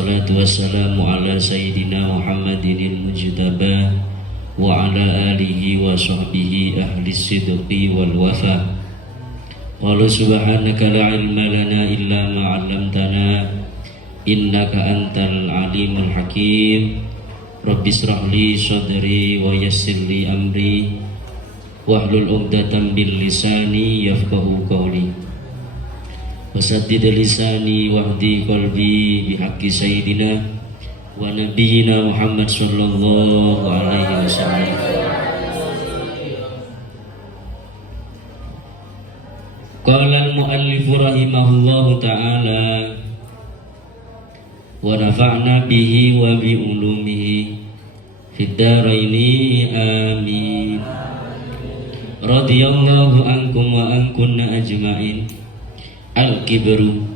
Wassalatu wassalamu ala sayyidina Muhammadin mujtaba wa ala alihi wa sahbihi ahli sidqi wal wafa. Qala subhanaka la ilma lana illa ma 'allamtana innaka antal alimul hakim. Rabbi israh li sadri wa yassir li amri wahlul 'uqdatam bil lisani yafqahu qawli. Wasaddid lisani wahdi qalbi bihaqqi sayyidina wa nabiyyina Muhammad sallallahu alaihi wasallam. Qala al-muallif rahimahullahu ta'ala wa nafa'na bihi wa bi ulumihi fid dharaini amin. Radhiyallahu ankum wa ankunna ajmain. Al-kibru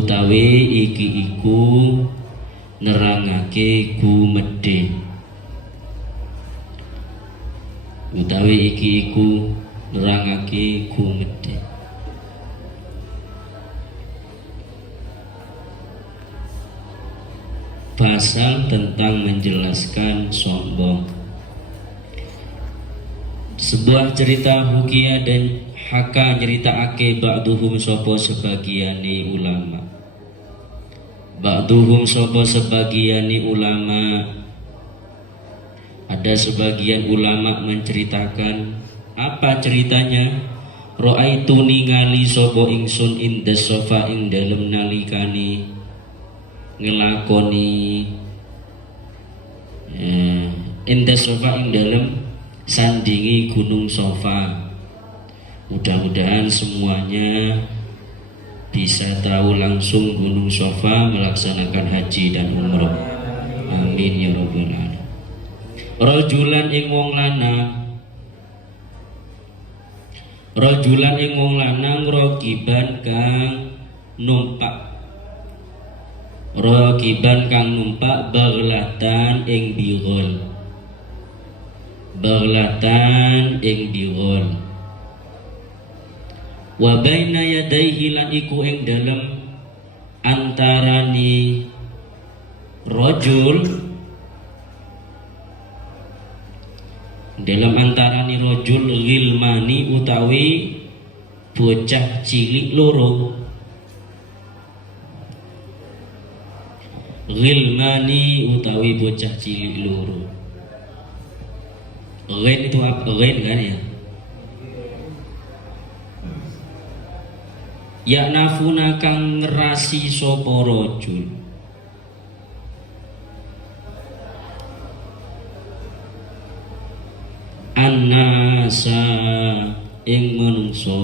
utawi iki iku nerangake gumedhe. Utawi iki iku nerangake gumedhe. Pasal tentang menjelaskan sombong. Sebuah cerita hukiyah dan haka nyeritaake ba'duhum sapa sebagiane ulama. Ba'duhum sapa sebagiane ulama. Ada sebagian ulama menceritakan, apa ceritanya? Ra'aitu ningali sapa ingsun indas sofa ing dalem nalikane ngelakoni indas sofa ing dalem sandingi gunung Sofa. Mudah-mudahan semuanya bisa tahu langsung gunung Sofa melaksanakan haji dan umroh. Amin ya rabbal alamin. Rajulan ing wong lanang, rajulan ing wong lanang rakiban kang numpak, rakiban kang numpak baghlatan ing bigol, baghlatan ing bigol. Wa baina yadayhi lan iku ing dalem antarani rajul, dalam antarani rajul ghilmani utawi bocah cilik loro. Ghilmani utawi bocah cilik loro. Ghain itu apa? Ghain kan ya? Ya nafuna kang ngerasi sapa rajul. Annasa ing manungsa.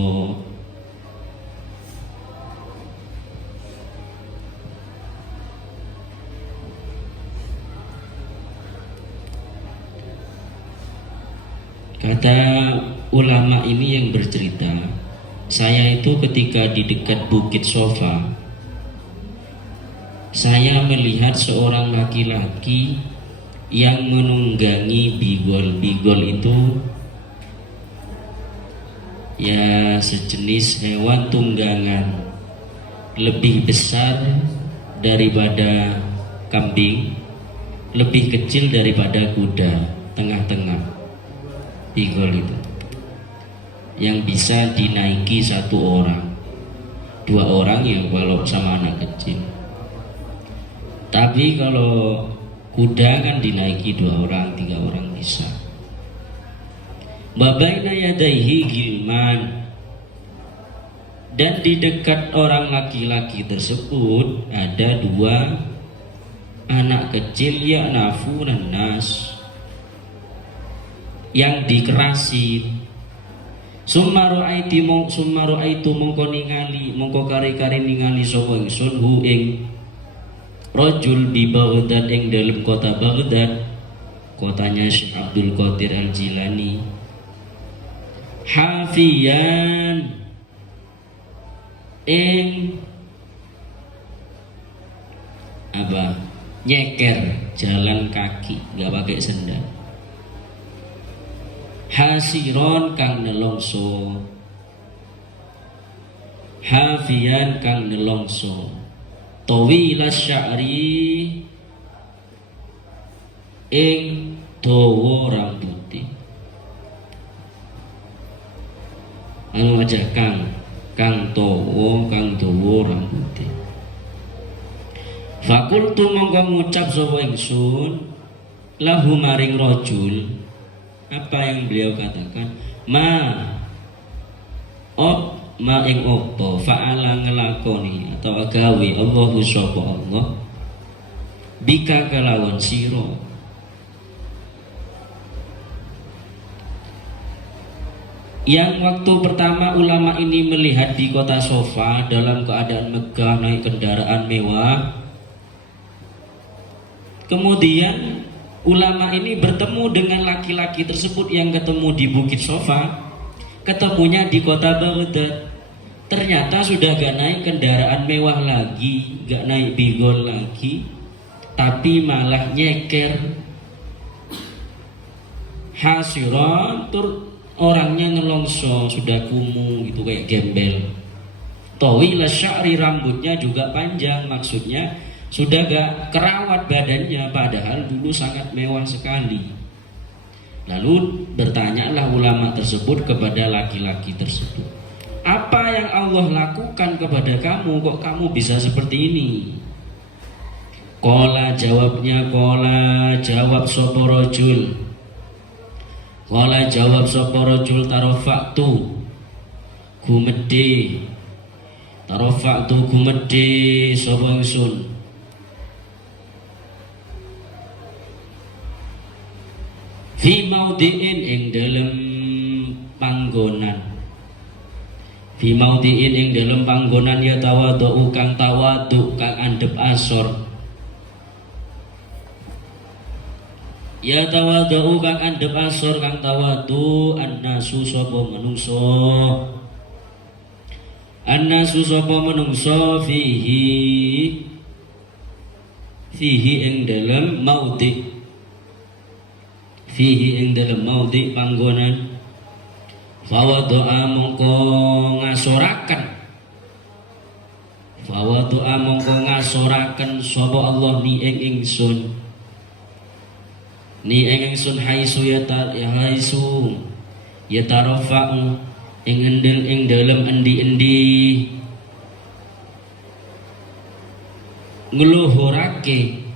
Kata ulama ini yang bercerita, saya itu ketika di dekat Bukit Sofa, saya melihat seorang laki-laki yang menunggangi bigol. Bigol itu ya sejenis hewan tunggangan, lebih besar daripada kambing, lebih kecil daripada kuda, tengah-tengah. Bigol itu yang bisa dinaiki satu orang, dua orang ya kalau sama anak kecil. Tapi kalau kuda kan dinaiki dua orang, tiga orang bisa. Babaina yadaihi gilman, dan di dekat orang laki-laki tersebut ada dua anak kecil ya nafunan nas, yang dikerasi. Summa ra'aitu mongko ningali, mongko kare-kare ningali sapa ingsun hu ing rajul di Baghdad ing dalem kota Baghdad, kotanya Syekh Abdul Qadir Al-Jilani. Hafiyan ing apa? Nyeker, jalan kaki, nggak pakai sendal. Hasiron kang nelongso, hafiyan kang nelongso, tawilas sya'ri ing dawa rambuté. Anu aja kang dawa rambuté. Fakultu mongko ngucap sapa ingsun lahu maring rajul, apa yang beliau katakan, ma ing apa fa'ala ngelakoni atau gawe Allahu sapa Allah bika kelawan sira. Yang waktu pertama ulama ini melihat di kota Sofa dalam keadaan megah naik kendaraan mewah. Kemudian ulama ini bertemu dengan laki-laki tersebut yang ketemu di Bukit Sofa, ketemunya di kota Baghdad. Ternyata sudah gak naik kendaraan mewah lagi, gak naik bigol lagi, tapi malah nyeker. Hasiran orangnya nelongso, sudah kumuh gitu kayak gembel. Tawila sya'ri rambutnya juga panjang, maksudnya sudah gak kerawat badannya, padahal dulu sangat mewah sekali. Lalu bertanyalah ulama tersebut kepada laki-laki tersebut, apa yang Allah lakukan kepada kamu kok kamu bisa seperti ini? Qala jawab sapa rajul. Qala jawab sapa rajul tarafa'tu gumedhe sapa ingsun fi maudhi'in ing dalem panggonan. Fi maudhi'in ing dalem panggonan ya tawadhu kang tawadhu kang andhep asor. Ya tawadhu kang andhep asor kang tawadhu annasu sapa manungsa. Annasu sapa manungsa fihi ing dalem maudhi'. Fihi ing dalem maudhi' panggonan. Fawadu'a mongko ngasoraken sapa Allah ni ing ingsun haisu yatarafa'u ing dalem endi-endi ngluhurake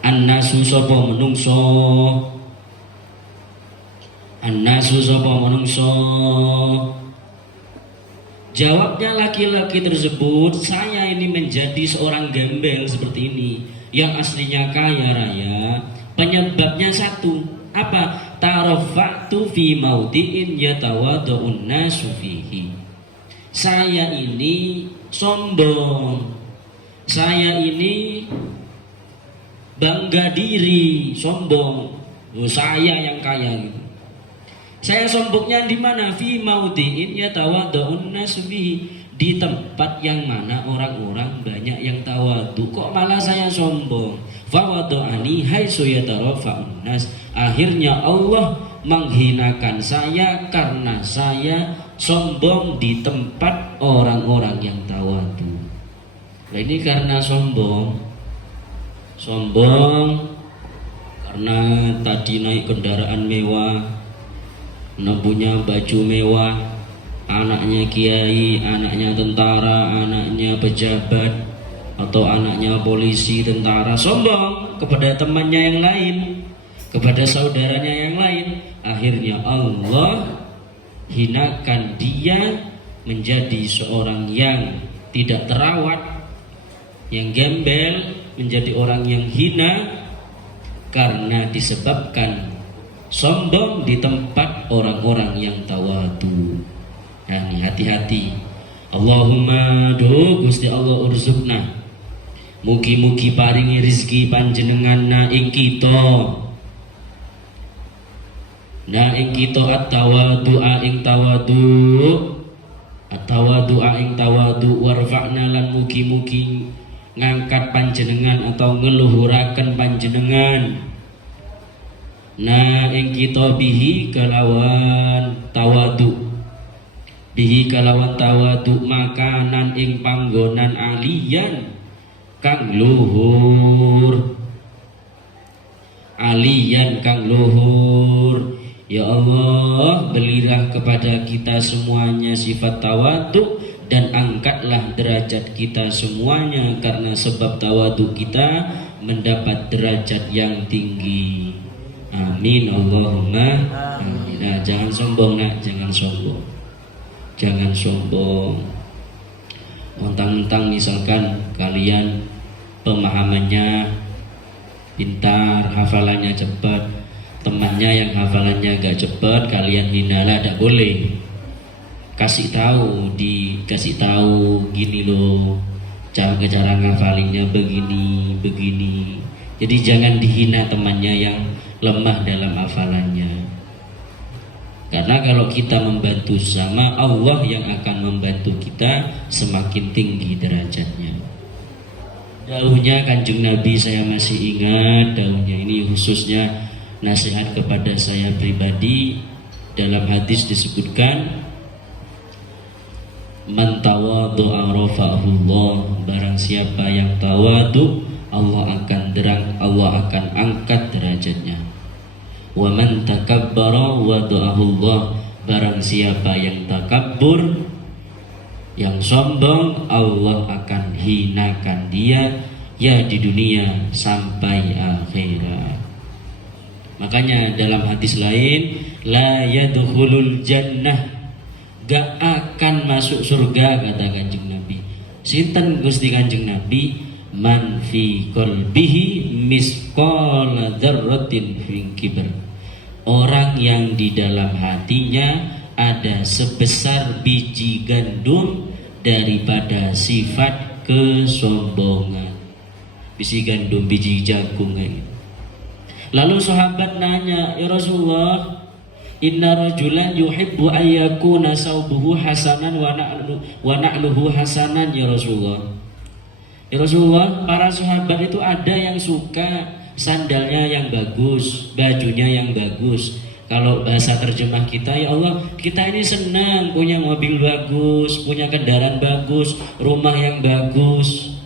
annasu sapa manungsa. Jawabnya laki-laki tersebut, saya ini menjadi seorang gembel seperti ini yang aslinya kaya raya. Penyebabnya satu, apa? Tarafa'tu fi maudhi'in yatawadhu'un nasu fihi. Saya ini sombong, saya ini bangga diri, sombong. Saya yang kaya gitu. Saya sombongnya di mana? Fi maudhi'in yatawadhu'un nasu fihi, di tempat yang mana orang-orang banyak yang tawadhu, kok malah saya sombong. Fawadu'ani haitsu yatarafa'un nas, akhirnya Allah menghinakan saya karena saya sombong di tempat orang-orang yang tawadhu. Nah, ini karena sombong karena tadi naik kendaraan mewah, punya baju mewah, anaknya kiai, anaknya tentara, anaknya pejabat, atau anaknya polisi, tentara, sombong kepada temannya yang lain, kepada saudaranya yang lain. Akhirnya Allah hinakan dia menjadi seorang yang tidak terawat, yang gembel, menjadi orang yang hina karena disebabkan sombong di tempat orang-orang yang tawadhu. Nah, ini hati-hati. Allahumma do Gusti Allah urzukna, mugi-mugi paringi rizki panjenengan ing kita. At-tawadhu ing tawadhu warfa'na lan mugi-mugi ngangkat panjenengan atau ngeluhuraken panjenengan ing kita bihi kelawan tawadhu bihi kalawan tawadhu makanan ing panggonan aliyan kang luhur, aliyan kang luhur. Ya Allah, berilah kepada kita semuanya sifat tawadhu dan angkatlah derajat kita semuanya, karena sebab tawadhu kita mendapat derajat yang tinggi. Amin Allahumma amin. Nah, jangan sombong nak, jangan sombong. Jangan sombong. Mentang-mentang misalkan kalian pemahamannya pintar, hafalannya cepat, temannya yang hafalannya agak cepat, kalian hinalah, tidak boleh. Dikasih tahu gini loh, cara ngafalinnya begini. Jadi jangan dihina temannya yang lemah dalam hafalannya. Karena kalau kita membantu sama, Allah yang akan membantu kita semakin tinggi derajatnya. Dawuhnya Kanjeng Nabi saya masih ingat, dawuhnya ini khususnya nasihat kepada saya pribadi. Dalam hadis disebutkan, man tawadhu'a rafa'ahullah, barang siapa yang tawadhu Allah akan angkat derajatnya. Wa man takabbara wada'ahullah, barang siapa yang takabbur, yang sombong, Allah akan hinakan dia ya di dunia sampai akhirat. Makanya dalam hadis lain, la yadkhulul jannah, gak akan masuk surga kata Kanjeng Nabi. Sinten Gusti Kanjeng Nabi? Man fi qalbihi misqala dzarratin min kibr, orang yang di dalam hatinya ada sebesar biji gandum daripada sifat kesombongan. Biji gandum, biji jagung gitu. Lalu sahabat nanya, ya Rasulullah, inna rajulan yuhibbu ayyakuna saubuhu hasanan wa na'luhu hasanan ya Rasulullah. Ya Rasulullah, para sahabat itu ada yang suka sandalnya yang bagus, bajunya yang bagus. Kalau bahasa terjemah kita, ya Allah, kita ini senang punya mobil bagus, punya kendaraan bagus, rumah yang bagus.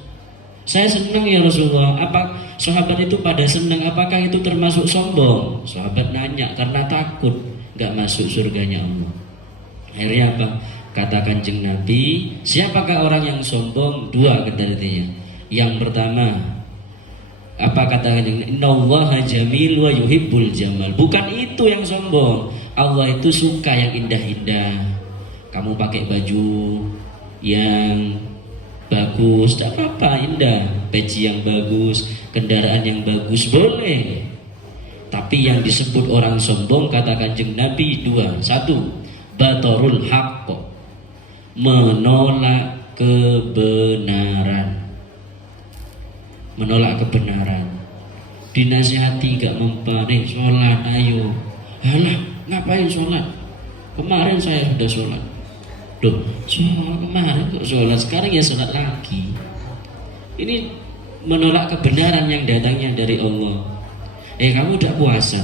Saya senang ya Rasulullah. Apa sahabat itu pada senang? Apakah itu termasuk sombong? Sahabat nanya karena takut gak masuk surganya Allah. Akhirnya apa? Kata Kanjeng Nabi, siapakah orang yang sombong? Dua katanya. Yang pertama, apa kata Kanjeng Nabi? Innallaha jamil wa yuhibbul jamal. Bukan itu yang sombong. Allah itu suka yang indah-indah. Kamu pakai baju yang bagus, tak apa-apa, indah. Peci yang bagus, kendaraan yang bagus, boleh. Tapi yang disebut orang sombong kata Kanjeng Nabi dua. Satu, batarul haqq, menolak kebenaran. Menolak kebenaran. Dinasihati gak mempan, sholat ayo. Halah, ngapain sholat? Kemarin saya sudah sholat. Duh, kemarin kok sholat, sekarang ya sholat lagi. Ini menolak kebenaran yang datangnya dari Allah. Kamu udah puasa?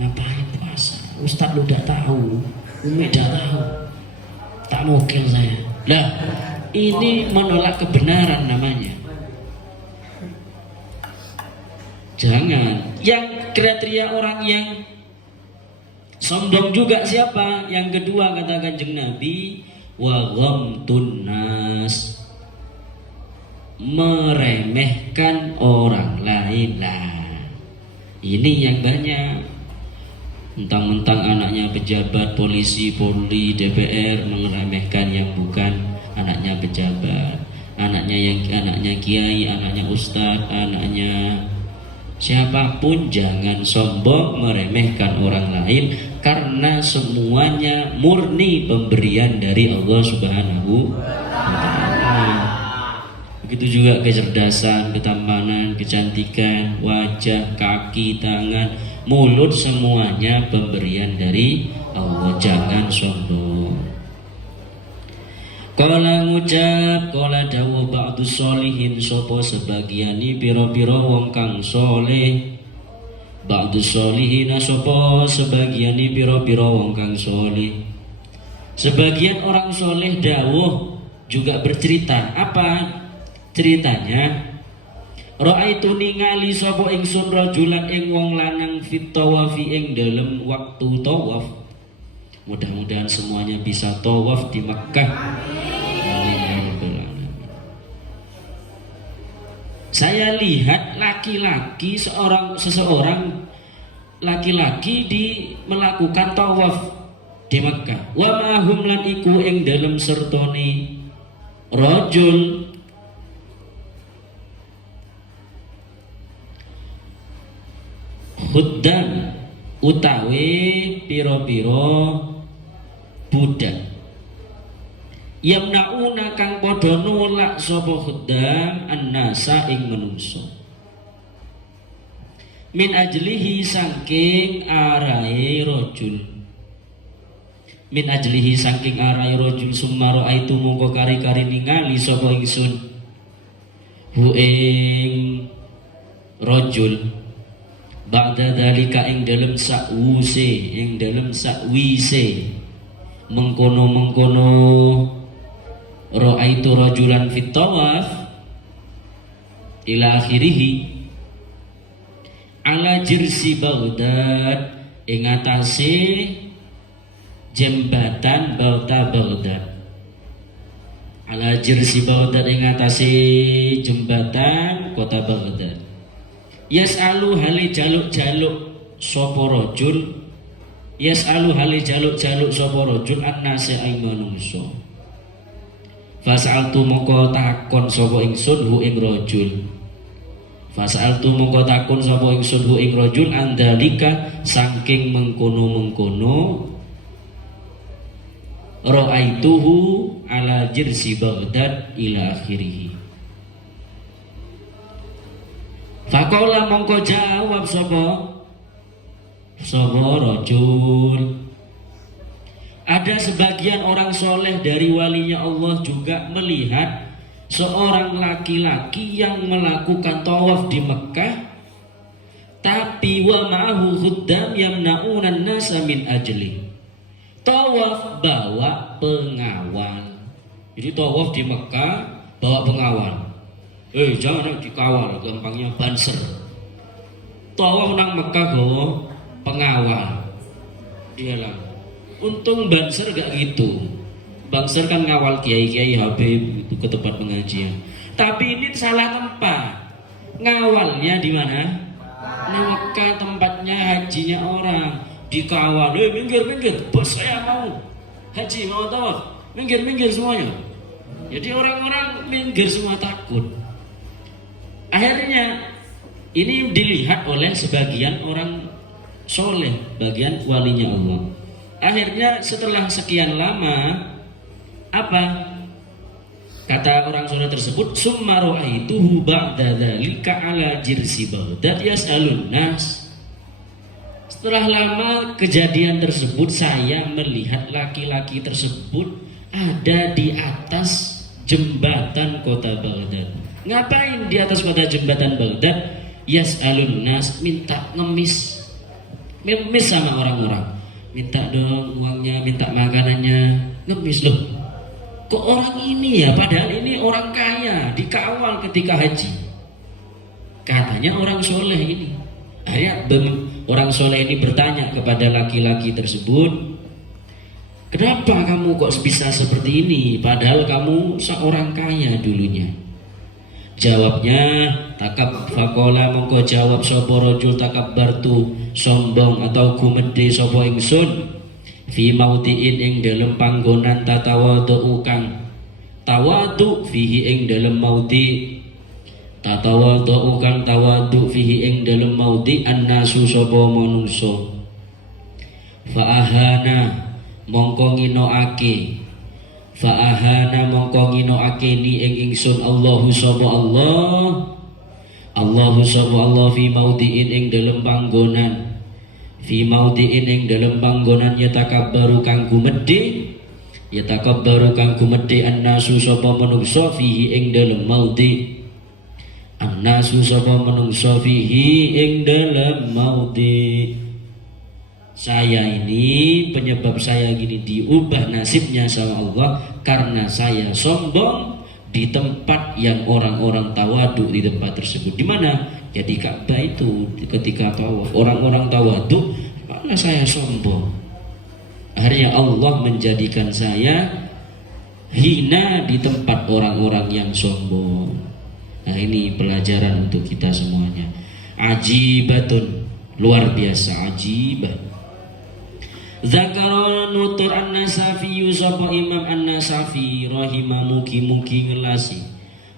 Ngapain puasa? Ustaz lu udah tahu, Umi udah tahu. Tak mungkin saya. Lah, ini menolak kebenaran namanya. Jangan. Yang kriteria orang yang sombong juga siapa? Yang kedua kata Kanjeng Nabi, wa ghamtun nas, meremehkan orang lain. Lah, ini yang banyak. Mentang-mentang anaknya pejabat, polisi, Polri, DPR, meremehkan yang bukan anaknya pejabat, anaknya kiai, anaknya ustadz, anaknya siapapun. Jangan sombong meremehkan orang lain, karena semuanya murni pemberian dari Allah Subhanahu wa ta'ala. Begitu juga kecerdasan, ketampanan, kecantikan, wajah, kaki, tangan, mulut, semuanya pemberian dari Allah. Jangan sombong. Kala ngucap, kala dawu ba'du sholihin, sopo sebagiani piro-piro wong kang soleh. Ba'du sholihina, sopo sebagiani piro-piro wong kang soleh. Sebagian orang soleh dawuh juga bercerita. Apa ceritanya? Ra'aitu ningali sapa ingsun rajulan ing wong lanang fit tawafi ing dalem waktu tawaf. Mudah-mudahan semuanya bisa tawaf di Mekkah. Saya lihat laki-laki seseorang laki-laki melakukan tawaf di Mekkah. Wa mahum lan iku ing dalem sertone rajul khuddam utawi piro-piro budak yamnauna kang padha nolak sapa khuddam annasa ing manungsa min ajlihi saking arahe rajul min ajlihi saking arai rajul sumaro aitu mongko kari-kari ningali sapa ingsun hu ing rajul ba'da dalika ing dalem sakwise mengkono ra'aitu rajulan fit tawaf ila akhirih ala jirsi Baghdad ing atase jembatan Baghdad ala jirsi Baghdad ing atase jembatan kota Baghdad yas'alu hali jaluk-jaluk sapa rajul yas'alu hali jaluk-jaluk sapa rajul annase ay manungsa fas'altu mongko takon sapa ingsun hu ing rajul fas'altu mongko takon sapa ingsun hu ing rajul andalika saking mengkono-mengkono ra'aituhu ala jirsi Baghdad ila akhirih. Faqala mongko jawab sapa rajul. Ada sebagian orang soleh dari walinya Allah juga melihat seorang laki-laki yang melakukan tawaf di Mekkah, tapi wa ma'ahu khuddam yamna'una an-nasa min ajli. Tawaf bawa pengawal. Jadi tawaf di Mekkah bawa pengawal. Jangan dikawal, gampangnya banser. Tawaf nang Mekkah bawa pengawal. Iyalah. Untung banser gak gitu. Banser kan ngawal kiai-kiai Habib itu ke tempat pengajian. Tapi ini salah tempat. Ngawalnya di mana? Di Mekkah tempatnya hajinya orang. Dikawal, minggir, bos saya mau haji, mau tawaf, minggir semuanya. Jadi orang-orang minggir semua takut. Akhirnya ini dilihat oleh sebagian orang soleh, bagian walinya Allah. Akhirnya setelah sekian lama, apa kata orang soleh tersebut? Summa ra'aituhu ba'da dzalika ala jirsi Baghdad yas'alun nas. Setelah lama kejadian tersebut, saya melihat laki-laki tersebut ada di atas jembatan kota Baghdad. Ngapain di atas kota jembatan Baghdad? Yas'alun nas, minta ngemis sama orang-orang. Minta dong uangnya, minta makanannya, ngemis loh. Kok orang ini ya, padahal ini orang kaya, dikawal ketika haji. Katanya orang soleh ini. Akhirnya orang soleh ini bertanya kepada laki-laki tersebut, kenapa kamu kok bisa seperti ini? Padahal kamu seorang kaya dulunya. Jawabnya, takab fakola mongko jawab sapa rajul takabbartu sombong atau gumedhe sapa ingsun fi mautiin ing dalem panggonan tatawadu kang tawadu fihi ing dalem mauti tatawadu kang tawadu fihi ing dalem mauti annasu sapa manungsa faahana mongko nginoake ni ing ingsun Allahu sapa Allah fi mautiin ing dalem panggonan yatakabbaru kang gumedhe annasu sapa manungsa fihi ing dalem mauti annasu sapa manungsa fihi ing dalem mauti Saya ini penyebab saya gini diubah nasibnya sama Allah karena saya sombong di tempat yang orang-orang tawaduk di tempat tersebut. Di mana? Jadi Ka'bah itu ketika tawaf orang-orang tawaduk, malah saya sombong. Akhirnya Allah menjadikan saya hina di tempat orang-orang yang sombong. Nah, ini pelajaran untuk kita semuanya. Ajibatun, luar biasa, ajibah. Zakara nutur An-Nasafi sapa Imam An-Nasafi rahimah mugi-mugi ngelasi.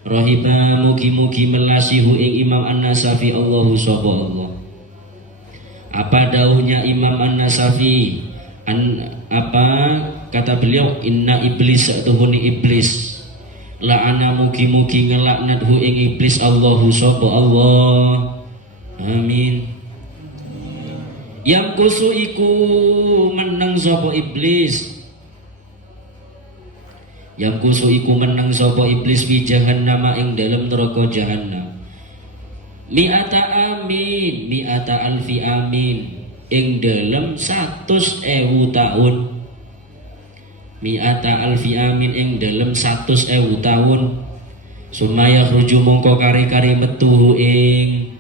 Rahimah mugi-mugi melasi hu ing Imam An-Nasafi Allahu sapa Allah. Apa dauhnya Imam An-Nasafi? Apa kata beliau? Inna iblis satuhuni iblis. La'ana mugi-mugi ngelaknat hu ing iblis Allahu sapa Allah. Amin. Yang kusu iku meneng sapa iblis. Yang kusu iku meneng sapa iblis fi jahannam ing dalem neraka jahannam. Mi'ata amin, mi'ata alfi amin ing dalem 100.000 tahun. Mi'ata alfi amin ing dalem 100.000 tahun. Sumaya khruju mongko kari-kari metu ing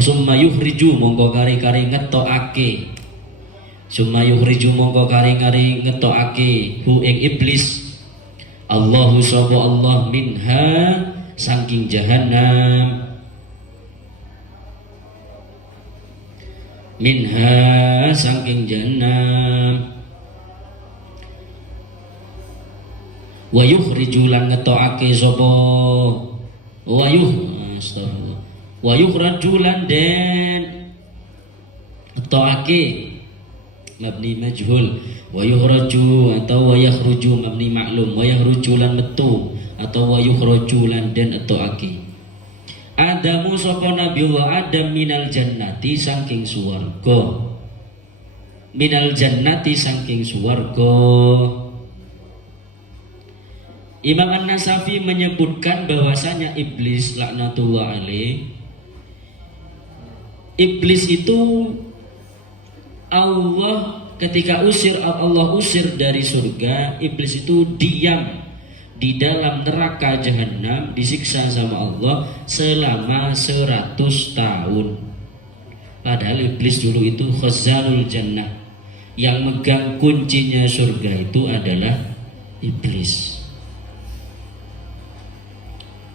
summa yukhriju mongko kari-kari ngetokake. Summa yukhriju mongko kari-kari ngetokake hu ing iblis. Allahu sapa Allah minha saking jahannam. Minha saking jahannam. Wa yukhriju lan ngetokake sapa astagfirullah. Wa yukhraju lan den toake mabni majhul. Wa yukhraju atau wa yakhruju mabni maklum. Wa yakhruju lan metu atau wa yukhraju lan den toake. Adamu sapa Nabiullah Adam minal jannati saking swarga. Minal jannati saking swarga. Imam An-Nasafi menyebutkan bahwasanya iblis laknatullah alaih, iblis itu Allah ketika Allah usir dari surga, iblis itu diam di dalam neraka jahanam disiksa sama Allah selama 100 tahun. Padahal iblis dulu itu khazanul jannah, yang megang kuncinya surga itu adalah iblis.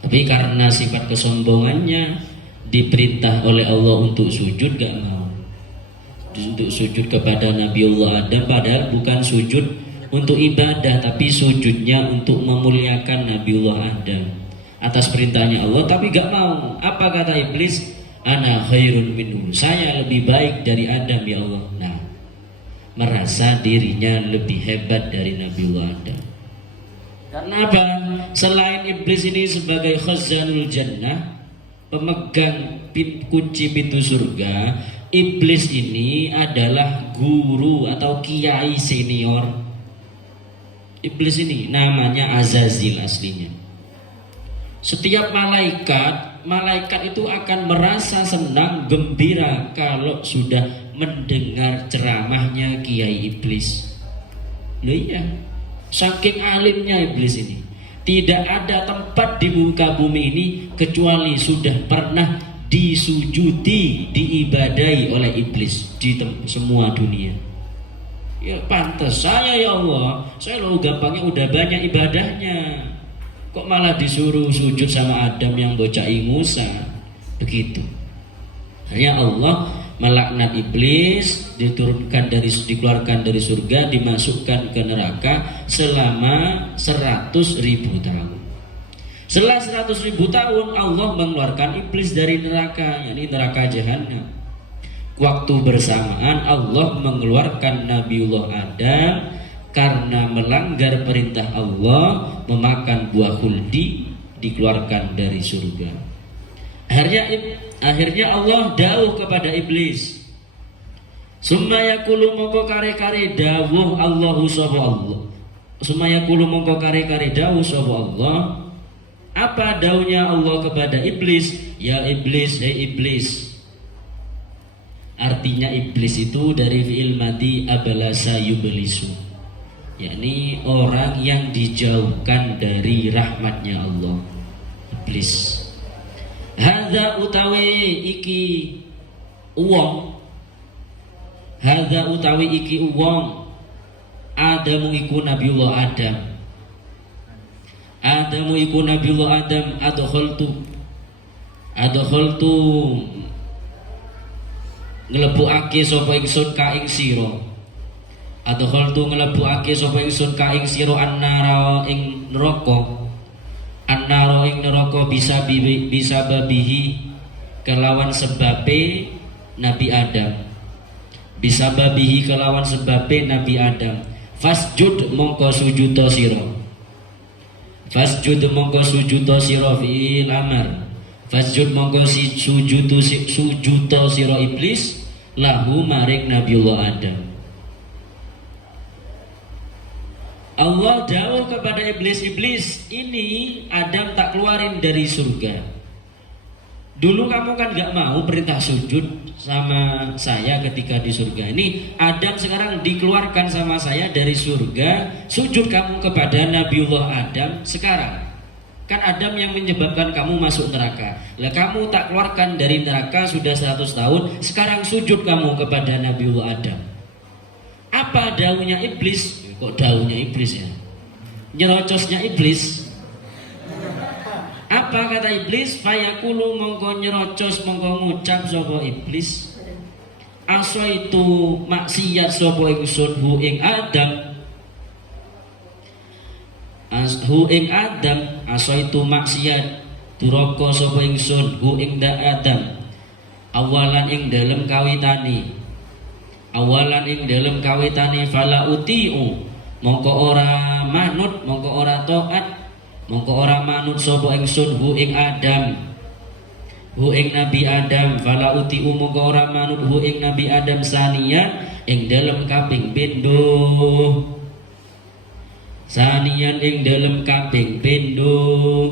Tapi karena sifat kesombongannya, diperintah oleh Allah untuk sujud gak mau. Untuk sujud kepada Nabiullah Adam, padahal bukan sujud untuk ibadah, tapi sujudnya untuk memuliakan Nabiullah Adam atas perintahnya Allah, tapi gak mau. Apa kata iblis? Ana khairun minhu, saya lebih baik dari Adam ya Allah. Nah, merasa dirinya lebih hebat dari Nabiullah Adam. Karena apa? Selain iblis ini sebagai khazanul jannah, pemegang kunci pintu surga, iblis ini adalah guru atau kiai senior. Iblis ini namanya Azazil aslinya. Setiap malaikat itu akan merasa senang, gembira kalau sudah mendengar ceramahnya kiai iblis. Loh iya, saking alimnya iblis ini. Tidak ada tempat di muka bumi ini kecuali sudah pernah disujudi, diibadahi oleh iblis di semua dunia. Ya pantas saya ya Allah, saya lo gampangnya udah banyak ibadahnya, kok malah disuruh sujud sama Adam yang bocai Musa. Begitu. Hanya Allah melaknat iblis, dikeluarkan dari surga, dimasukkan ke neraka selama 100.000 tahun. Setelah 100.000 tahun Allah mengeluarkan iblis dari neraka, yakni neraka jahanam. Waktu bersamaan Allah mengeluarkan Nabiullah Adam karena melanggar perintah Allah, memakan buah khuldi, dikeluarkan dari surga. Akhirnya Allah dawuh kepada iblis, summa yaqulu mongko kare-kare dawuh Allahu sapa Allah. Summa yaqulu mongko kare-kare dawuh sapa Allah. Apa dawuhnya Allah kepada iblis? Ya iblis, hei iblis, Artinya iblis itu dari fi'il madi abalasa yublisu, yakni orang yang dijauhkan dari rahmatnya Allah, iblis. Hadza utawi iki uwong, hadza utawi iki uwong, Adamu iku Nabiullah Adam. Adamu iku Nabiullah Adam. Adkhaltu nglebokake sapa ingsun ka ing sira. Adkhaltu nglebokake sapa ingsun ka ing sira annara ing neraka. Annara ing neraka bisa babihi kelawan sebabe Nabi Adam. Bisa babihi kelawan sebabe Nabi Adam. Fasjud mongko sujuda sira. Fasjud mongko sujuda sira fil amr. Fasjud mongko si sujuda sira iblis lahu maring Nabiullah Adam. Allah dawuh kepada iblis, ini Adam tak keluarin dari surga. Dulu kamu kan gak mau perintah sujud sama saya ketika di surga. Ini Adam sekarang dikeluarkan sama saya dari surga, sujud kamu kepada Nabiullah Adam sekarang. Kan Adam yang menyebabkan kamu masuk neraka. Lah kamu tak keluarkan dari neraka sudah 100 tahun, sekarang sujud kamu kepada Nabiullah Adam. Apa daunnya iblis? Kok daunnya iblis ya? Nyerocosnya iblis. Apa kata iblis? Fayaqulu mongko nyerocos mongko ngucap sapa iblis. Asaitu maksiat sapa ingsun hu ing Adam. Hu ing Adam asaitu maksiat duraka sapa ingsun hu ing Adam. Awalan ing dalem kawitane. Awalan ing dalem kawitane fala utiu mongko ora manut mongko ora taat mongko ora manut sapa ingsun hu ing Adam. Hu ing Nabi Adam fala utiu mongko ora manut hu ing Nabi Adam saniyan ing dalem kaping pindho. Saniyan ing dalam kaping pindho.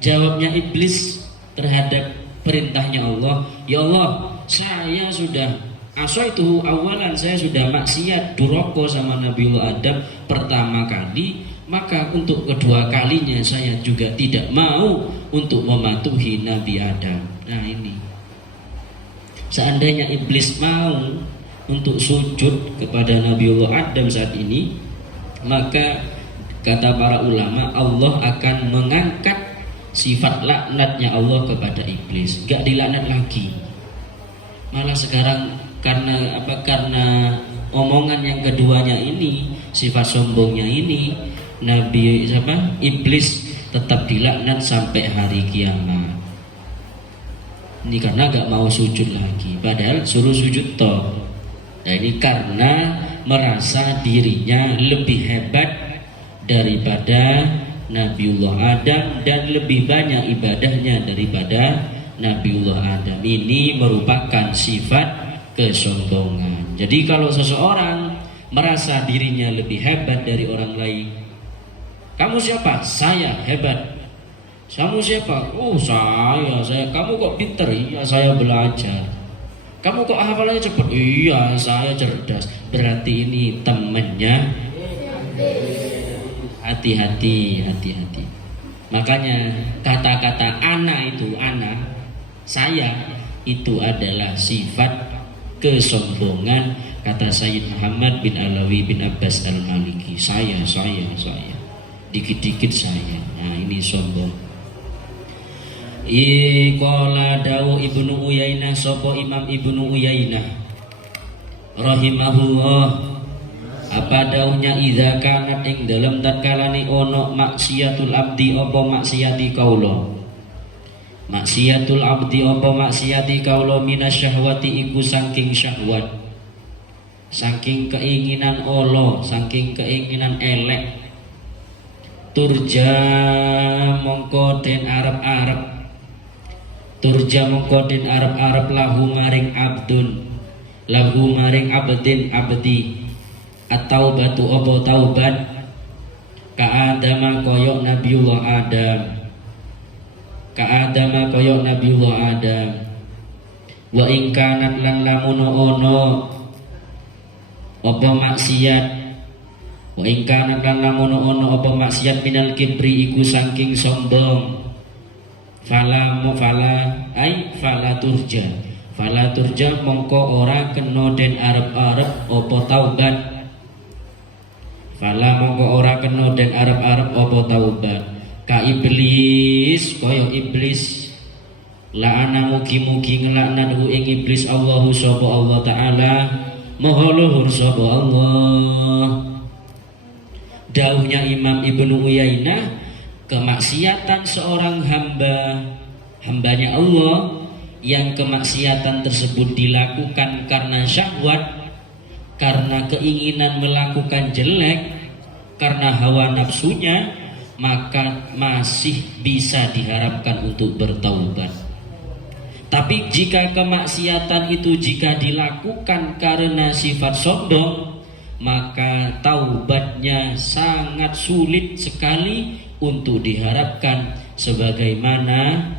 Jawabnya iblis terhadap perintahnya Allah, ya Allah, saya sudah asaitu awalan, saya sudah maksiat duraka sama Nabiullah Adam pertama kali, maka untuk kedua kalinya saya juga tidak mau untuk mematuhi Nabi Adam. Nah ini, seandainya iblis mau untuk sujud kepada Nabiullah Adam saat ini, maka kata para ulama Allah akan mengangkat sifat laknatnya Allah kepada iblis, gak dilaknat lagi. Malah sekarang karena apa? Karena omongan yang keduanya ini, sifat sombongnya ini, Nabi siapa? Iblis tetap dilaknat sampai hari kiamat. Ini karena gak mau sujud lagi, padahal suruh sujud toh. Nah ini karena merasa dirinya lebih hebat daripada Nabiullah Adam dan lebih banyak ibadahnya daripada Nabiullah Adam. Ini merupakan sifat kesombongan. Jadi kalau seseorang merasa dirinya lebih hebat dari orang lain, kamu siapa? Saya hebat. Kamu siapa? Oh saya. Kamu kok pinter? Iya saya belajar. Kamu kok hafalannya cepat? Iya saya cerdas. Berarti ini temennya. Hati-hati. Makanya kata-kata ana itu, ana, saya, itu adalah sifat kesombongan. Kata Sayyid Muhammad bin Alawi bin Abbas al-Maliki, saya dikit-dikit saya. Nah ini sombong. Qala dawu Ibnu Uyainah, sapa Imam Ibnu Uyainah rahimahullah, apa daunya idza kanat ing dalam tatkalane ono maksiatul abdi apa maksiati kaula. Maksiatul abdi apa maksiati kaula minasyahwati iku saking syahwat, saking keinginan Allah, saking keinginan elek. Turja mongko den arep-arep, turja mongko den arep-arep lahu maring abdun, lahu maring abdin abdi, atau batu opo taubat, ka'adama koyok Nabiullah Adam, ka'adama koyok Nabiullah Adam. Wa in kanat lan lamun ono apa maksiat, wa in kanat lan lamun ono apa maksiat minal kibri iku saking sombong, fala turja mongko ora kena den arep-arep apa taubat. Fala mongko ora kena den arep-arep apa taubat. Ka iblis kaya iblis, la'ana mugi-mugi ngelaknat ing iblis Allahu sapa Allah taala, maha luhur sapa Allah. Dawuhnya Imam Ibnu Uyainah, kemaksiatan seorang hambanya Allah yang kemaksiatan tersebut dilakukan karena syahwat, karena keinginan melakukan jelek, karena hawa nafsunya, maka masih bisa diharapkan untuk bertaubat. Tapi jika kemaksiatan itu jika dilakukan karena sifat sombong, maka taubatnya sangat sulit sekali untuk diharapkan, sebagaimana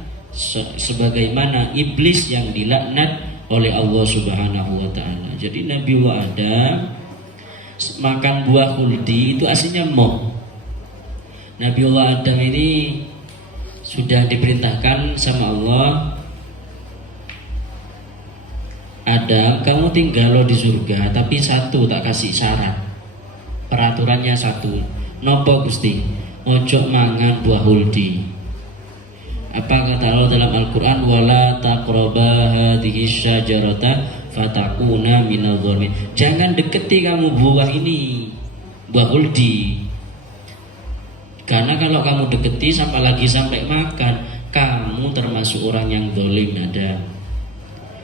iblis yang dilaknat oleh Allah Subhanahu wa taala. Jadi Nabiullah Adam makan buah khuldi itu aslinya moh. Nabiullah Adam ini sudah diperintahkan sama Allah, Adam, kamu tinggal di surga, tapi satu tak kasih syarat. Peraturannya satu. Nopo Gusti? Ojo mangan buah huldi. Apa kata Allah dalam Al-Quran? Wala taqraba hadhihi syajarata fatakuna minadh dhalimin. Jangan deketi kamu buah ini, buah huldi. Karena kalau kamu deketi sampai makan, kamu termasuk orang yang zalim. Ada.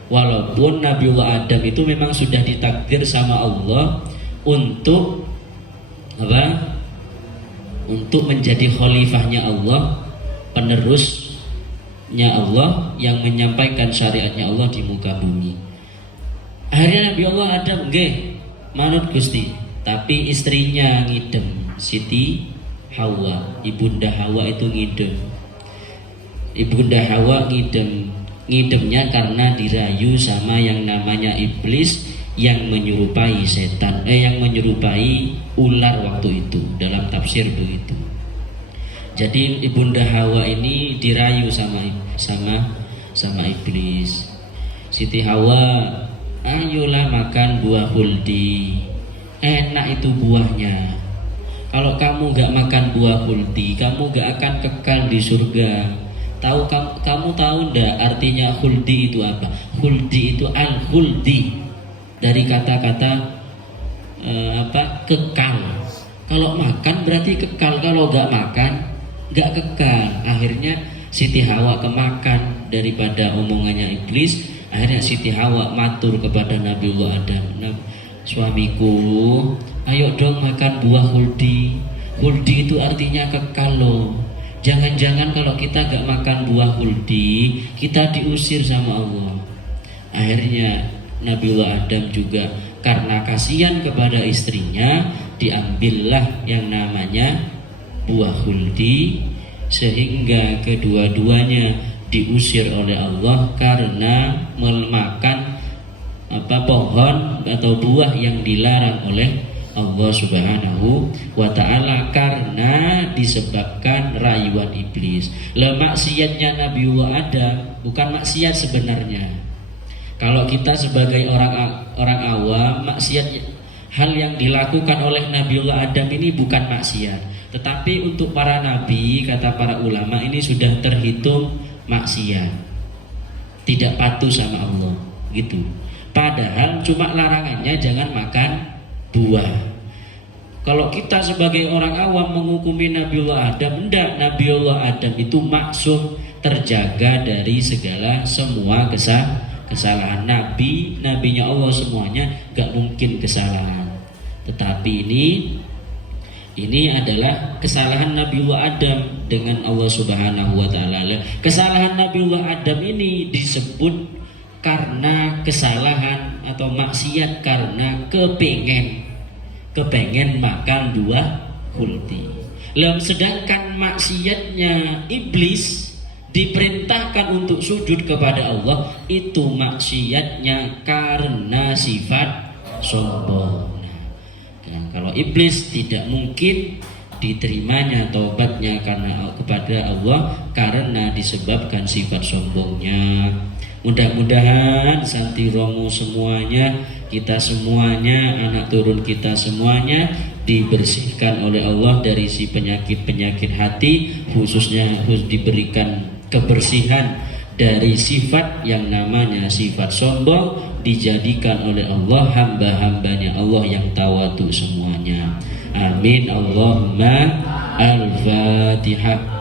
Walaupun Nabiullah Adam itu memang sudah ditakdir sama Allah untuk apa? Untuk menjadi khalifahnya Allah, penerusnya Allah yang menyampaikan syariatnya Allah di muka bumi. Akhirnya Nabiullah Adam nggih manut Gusti, tapi istrinya ngidem, Siti Hawa, ibunda Hawa itu ngidem. Ibunda Hawa ngidemnya karena dirayu sama yang namanya iblis yang menyerupai setan, yang menyerupai ular waktu itu, dalam tafsir begitu. Jadi ibunda Hawa ini dirayu sama iblis. Siti Hawa, ayolah makan buah huldi, enak itu buahnya. Kalau kamu gak makan buah huldi, kamu gak akan kekal di surga. Kamu tahu ndak artinya khuldi itu apa? Khuldi itu al-khuldi, dari kata-kata kekal. Kalau makan berarti kekal, kalau nggak makan nggak kekal. Akhirnya Siti Hawa kemakan daripada omongannya iblis. Akhirnya Siti Hawa matur kepada Nabiullah Adam, suamiku, ayo dong makan buah khuldi. Khuldi itu artinya kekal loh. Jangan-jangan kalau kita gak makan buah khuldi, kita diusir sama Allah. Akhirnya Nabiullah Adam juga karena kasihan kepada istrinya, diambillah yang namanya buah khuldi, sehingga kedua-duanya diusir oleh Allah karena memakan pohon atau buah yang dilarang oleh Allah Subhanahu wa ta'ala, karena disebabkan rayuan iblis. Maksiatnya Nabiullah Adam bukan maksiat sebenarnya. Kalau kita sebagai orang awam, maksiat hal yang dilakukan oleh Nabiullah Adam ini bukan maksiat. Tetapi untuk para nabi, kata para ulama, ini sudah terhitung maksiat. Tidak patuh sama Allah, gitu. Padahal cuma larangannya jangan makan buah. Kalau kita sebagai orang awam menghukumi Nabiullah Adam, enggak, Nabiullah Adam itu maksum, terjaga dari semua kesalahan. Nabinya Allah semuanya gak mungkin kesalahan. Tetapi ini adalah kesalahan Nabiullah Adam dengan Allah Subhanahu wa ta'ala. Kesalahan Nabiullah Adam ini disebut karena kesalahan atau maksiat karena kepengen makan buah khuldi. Sedangkan maksiatnya iblis diperintahkan untuk sujud kepada Allah, itu maksiatnya karena sifat sombong. Nah, kalau iblis tidak mungkin diterimanya taubatnya karena kepada Allah karena disebabkan sifat sombongnya. Mudah-mudahan Santi Romo semuanya, kita semuanya, anak turun kita semuanya dibersihkan oleh Allah dari si penyakit-penyakit hati, khususnya diberikan kebersihan dari sifat yang namanya sifat sombong, dijadikan oleh Allah hamba-hambanya Allah yang tawadu semuanya. Amin. Allahumma al-Fatihah.